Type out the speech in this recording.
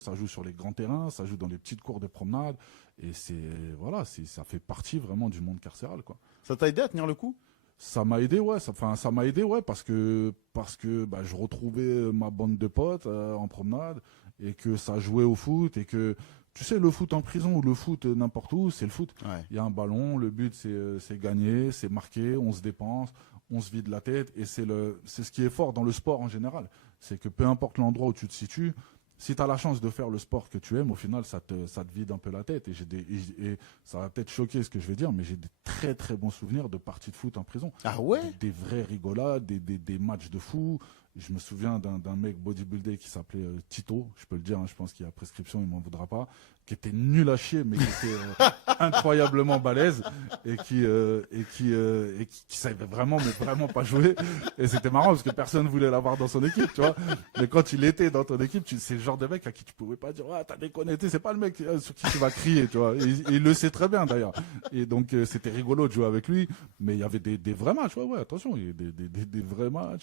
Ça joue sur les grands terrains, ça joue dans les petites cours de promenade. Et voilà, ça fait partie vraiment du monde carcéral, quoi. Ça t'a aidé à tenir le coup? Ça m'a aidé, ouais. Ça m'a aidé, ouais, parce que bah, je retrouvais ma bande de potes en promenade et que ça jouait au foot et que, tu sais, le foot en prison ou le foot n'importe où, c'est le foot. Ouais. Il y a un ballon, le but c'est gagner, c'est marquer, on se dépense, on se vide la tête et c'est ce qui est fort dans le sport en général. C'est que peu importe l'endroit où tu te situes, si tu as la chance de faire le sport que tu aimes, au final, ça te vide un peu la tête. Et ça va peut-être choquer ce que je vais dire, mais j'ai des très très bons souvenirs de parties de foot en prison. Ah ouais? Des vraies rigolades, des matchs de fou. Je me souviens d'un mec bodybuildé qui s'appelait Tito, je peux le dire, hein, je pense qu'il y a prescription, il m'en voudra pas, qui était nul à chier, mais qui était incroyablement balèze et qui savait vraiment, mais vraiment pas jouer. Et c'était marrant parce que personne voulait l'avoir dans son équipe, tu vois. Mais quand il était dans ton équipe, c'est le genre de mec à qui tu pouvais pas dire, ah, t'as déconné, c'est pas le mec sur qui tu vas crier, tu vois. Et il le sait très bien d'ailleurs. Et donc c'était rigolo de jouer avec lui, mais il y avait des vrais matchs, ouais, attention, il y a des vrais matchs.